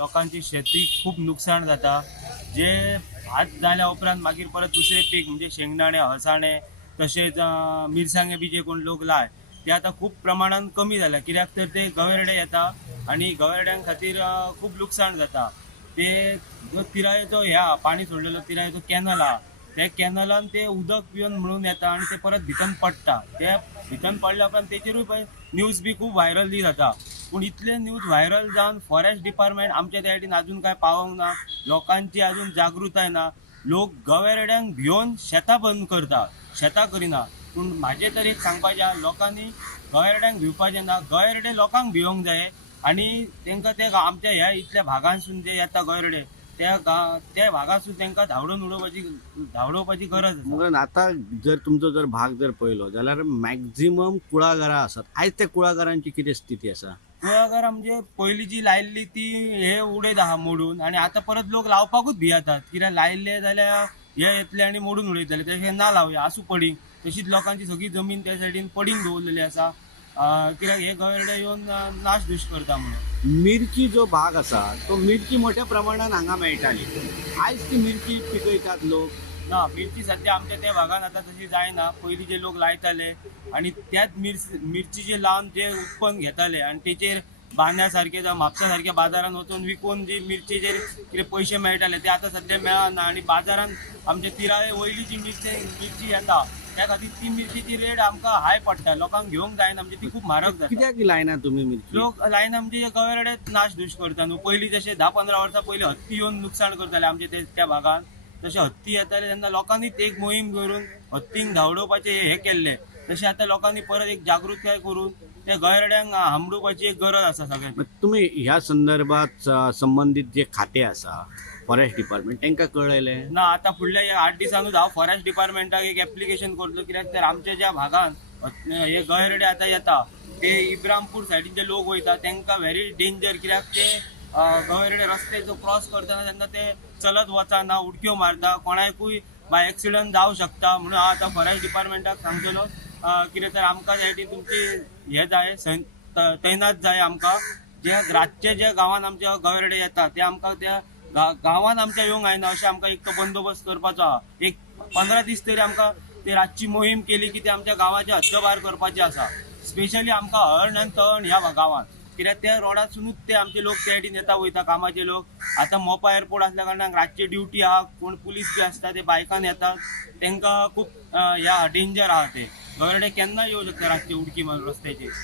लोकांची शेती खूप नुकसान जाता. जे भात जाल्या उपरांत मागीर परत दुसरे पीक म्हणजे शेंगदाणे, हळसाणे तसेच मिरसांगे बी जे कोण लोक लाय ते आता खूप प्रमाणात कमी झाल्या. कित्याक तर ते गवेरडे येता आणि गवेरड्यां खातीर खूप नुकसान जाता. ते जो तिरायचो ह्या पाणी सोडलेलो तिरायचो कॅनल हा, त्या कॅनलान ते उदक पिवन म्हणून येता आणि ते परत भितन पडटा. त्या भितन पडल्या उपरांत तेचेरूय पळय न्यूज बी खूप व्हायरली जाता. पूण इतले न्यूज व्हायरल जावन फॉरेस्ट डिपार्टमेंट आमच्या त्या सायडीन अजून काय पावोंक ना. लोकांची अजून जागृताय ना. लोक गवेरड्यांक भिवन शेतां बंद करता, शेतां करिना. पूण म्हाजें तर एक सांगपाचें आहा, लोकांनी गवेरड्यांक भिवपाचें ना. गवेरडे लोकांक भिवंक जाय आणि तांकां ते आमच्या ह्या इतल्या भागांसून जे येता गवेरडे त्या भागासून तांकां धांवडोवपाची गरज आसा. म्हणून आता जर तुमचो जर भाग जर पळयलो जाल्यार मॅक्झिमम कुळागरां आसात. आयज त्या कुळागरांची कितें स्थिती आसा? कुळागर म्हणजे पयलीं जी लायल्ली ती हे उडयत आहा मोडून आणि आता परत लोक लावपाकूच भियेतात. कित्याक लायल्ले जाल्यार हे येतले आणि मोडून उडयतले, तशें ना लावया आसूं पडींग. तशीच लोकांची सगळी जमीन त्या सायडीन पडींग दवरलेली आसा. कित्याक हे गवेरडे येवन नाशधूश करता म्हणून. मिरची जो भाग आसा तो मिरची मोठ्या प्रमाणात हांगा मेळटाली. आयज ती मिरची पिकयतात लोक. ना मिरची सध्या आमच्या त्या भागात आता तशी जायना. पयलीं जे लोक लायताले आणि त्याच मिरचीचे लावन जे उत्पन्न घेताले आणि तेचेर बांद्या सारखे जावं म्हापसा सारख्या बाजारात वचून विकून जी मिरचीचेर कितें पयशे मेळटाले ते आता सध्या मेळना. आणि बाजारात आमच्या तिराळे वयली जी मिरची येता त्या खातीर ती मिरचीची रेट आमकां हाय पडटा. लोकांक घेवंक जायना म्हणजे ती खूप म्हारग जाता. कित्याक लायना तुमी मिरची? लोक लायना म्हणजे गवेरडे नाशधूश करता न्हू. पयलीं जशे 10-15 वर्सां पयलीं हत्ती येवन नुकसाण करताले आमच्या त्या भागात. तसे हत्ती येताले तेन्ना लोकांनीच एक मोहीम करून हत्तींक धांवडोवपाचे हे केल्ले. तशें आता लोकांनी परत एक जागृताय करून त्या गवेरड्यांक हांबडोवपाची एक गरज आसा सगळ्यांक. तुम्ही ह्या संदर्भात संबंधित जे खाते आसा फॉरेस्ट डिपार्टमेंट तांकां कळयलें? ना आता फुडल्या 8 दिसांनूच हांव फॉरेस्ट डिपार्टमेंटाक एक एप्लिकेशन करतलो. कित्याक तर आमच्या ज्या भागांत हे गवेरडे आता येता ते इब्रामपूर सायडीन लोक वयता तांकां व्हेरी डेंजर. कित्याक ते गवेरडे रस्ते जो क्रॉस करतना तेन्ना ते चलत वचना, उडक्यो मारता, कोणाकूय बाय एक्सिडंट जावं शकता. म्हणून हांव आतां फॉरेस्ट डिपार्टमेंटाक सांगतलो कितें तर आमकां त्या सायडीन तुमची हे जाय तैनात जाय आमकां. जे रातचे जे गांवांत आमच्या गवेरडे येता ते आमकां त्या गांवांत आमच्या येवंक जायना अशें आमकां एक तो बंदोबस्त करपाचो आहा. एक 15 दीस तरी आमकां ते रातची मोहीम केली की ते आमच्या गांवाच्या हद्दभार करपाचें आसा. स्पेशली आमकां हरण आनी तण ह्या गांवांत. कित्याक त्या रोडासूनच ते आमचे लोक त्या सायडीन येता वयता कामाचे लोक. आता मोपा एअरपोर्ट असल्या कारणान रातची ड्युटी आहा. कोण पुलीस बी आसता ते बायकान येतात. तांकां खूप ह्या डेंजर आहा ते. गवेरडे केन्नाय येवं शकता रातची उडकी मारून रस्त्याचेर.